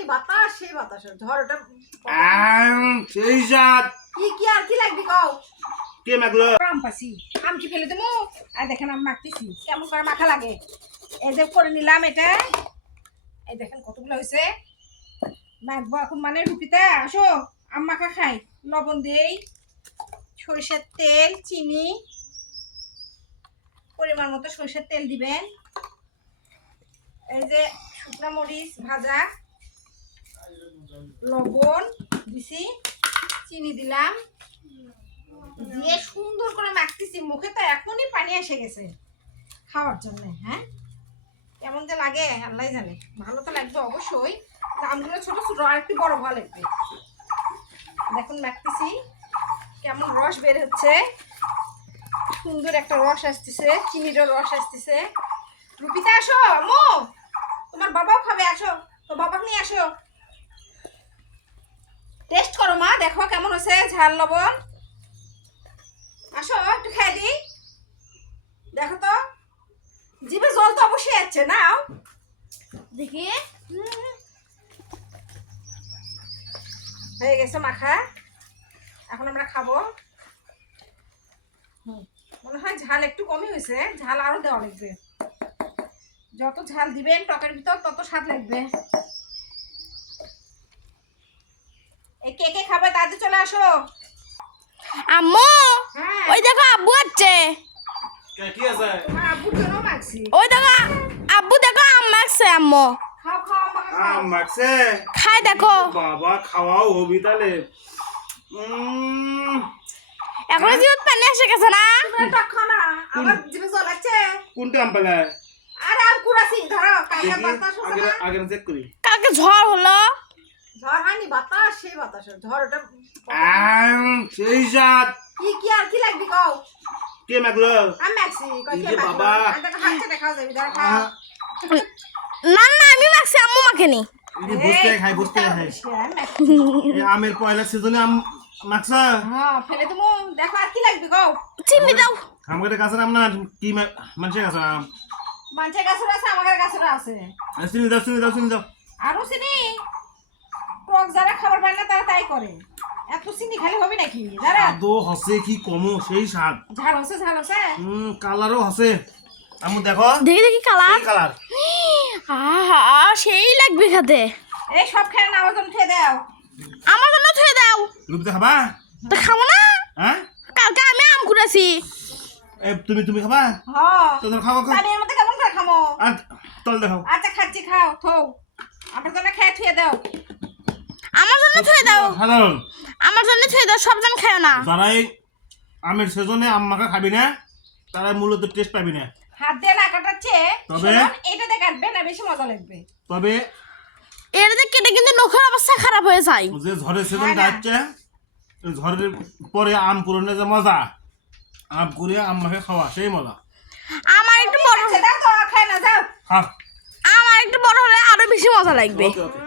হয়নি বাতাস, সেই বাতাস ঝড়টা সেই জাত কি আর কি লাগবে কও? কে মাগলো? আম পাছি, আম কি ফেলে দেবো? আর দেখেন আমি মাখতেছি কেমন করে মাখা লাগে। এই যে করে নিলাম এটা, এই দেখেন কতগুলো হয়েছে। মাখবো এখন মানে রুপিতে আসো আম মাখা খাই। লবণ দেই, সরিষার তেল, চিনি, পরিমাণ মতো সরিষার তেল দিবেন। এই যে শুকনো মরিচ ভাজা, লবণ দিছি, চিনি দিলাম, দিয়ে সুন্দর করে মাখতেছি। মুখে তো এখনই পানি এসে গেছে খাওয়ার জন্য। হ্যাঁ, কেমন যে লাগে আল্লাহ জানে। ভালো তো লাগবে অবশ্যই, আমগুলো ছোট ছোট আর একটু বড় হওয়া লাগবে। দেখুন মাখতেছি কেমন রস বের হচ্ছে, সুন্দর একটা রস আসতেছে, চিনিরও রস আসতেছে। রুপিতা আসো, আম্মু তোমার বাবাও খাবে, আসো তো বাবাকে নিয়ে আসো। টেস্ট করো মা, দেখো কেমন হয়েছে ঝাল লবণ। আসো একটু খেয়ে দিই, দেখো তো জিভে জল তো অবশ্যই আসছে। নাও দেখি, হয়ে গেছে মাখা, এখন আমরা খাবো। মনে হয় ঝাল একটু কমই হয়েছে, ঝাল আরো দেওয়া লাগবে। যত ঝাল দিবেন টকের ভিতর তত স্বাদ লাগবে। এই কে কে খাবে তাড়াতাড়ি চলে আসো। আম্মু হ্যাঁ, ওই দেখো আব্বু আছে। কি আছে? তোমার আব্বুর জন্য মাখছি। ওই দেখো আব্বু, দেখো আম মাখছে আম্মু। খাও খাও আমাকে খাও। আম মাখছে? খাই দেখো। বাবা খাওয়াও হবি তাহলে। এখন জিভে পানি এসে গেছে না? তুমি টক খাও না, আমার জিভে জল আসছে। কোনটা আম পেলে? আরে আম কুড়াছি, ধরো কালকে দেখি বাতাস হচ্ছে না। আগে চেক করি। কালকে ঝড় হলো। ঝড় হয়নি বাতাস, সেই বাতাস ঝড়টা সেই জাত কি আর কি লাগবে কও? কে মাগলো? আমি মাখছি কই এই কে যে মাখলো? বাবা। আর দেখো হাতে দেখাও যাবে, ধরো খাও। না না আমি মাখছি, আম্মু মাখেনি। বুঝতে খাই এই আমের পয়লা সিজনে আম মাখছা? হ্যাঁ ফেলে তুমি, দেখো আর কি লাগবে কও? চিনি দাও। আমাদের গাছের আম না কি মানুষের গাছের আম? মানুষের গাছের আছে, আমাদের গাছের আছে। চিনি দাও চিনি দাও চিনি দাও। আরো চিনি, টক যারা খাবার পায় না তারা তাই করে। এত চিনি খালি হবে নাকি? যারা আদো হসে কি কমো সেই স্বাদ। ঝাল হচ্ছে, ঝাল হচ্ছে। কালারও হসে। আমু দেখো দেখি দেখি কালার। এই কালার। আহা সেই লাগবে খেতে। এই সব খেয়ে না, আমার জন্য খেয়ে দাও। আমার জন্য থুয়ে দাও। রূপতে খাবা? তো খাবো না? হ্যাঁ কালকে আমি আম কুড়াছি। তুমি খাবা? হ্যাঁ, তো খাও খাও। আমি এর মধ্যে কেমন করে খামো? আর তল দেখাও। আচ্ছা খাচ্ছি, খাও থৌ। আমার জন্য খেয়ে থুয়ে দাও। আমার জন্য থুয়ে দাও। সাধারণ আমার জন্য থুয়ে দাও, সব জন খায় না। যারা এই আমের সিজনে আম মাখা খাবি না তারা মূলত টেস্ট পাবি না। হাত দিয়ে না কাটাচ্ছে, তবে এটা দিয়ে কাটবে না, বেশি মজা লাগবে। তবে এর যে কেটে কিন্তু নখের অবস্থা খারাপ হয়ে যায়। যে ঝড়ের সিজন হয় না। যাচ্ছে, ওই ঝড়ের পরে আম পুরনে যে মজা, আম করে আম মাখে খাওয়া সেই মজা। আমার একটু বড়, আচ্ছা দাও তো, খায় না যাও। হ্যাঁ আমার একটু বড় হলে আরো বেশি মজা লাগবে। ওকে ওকে।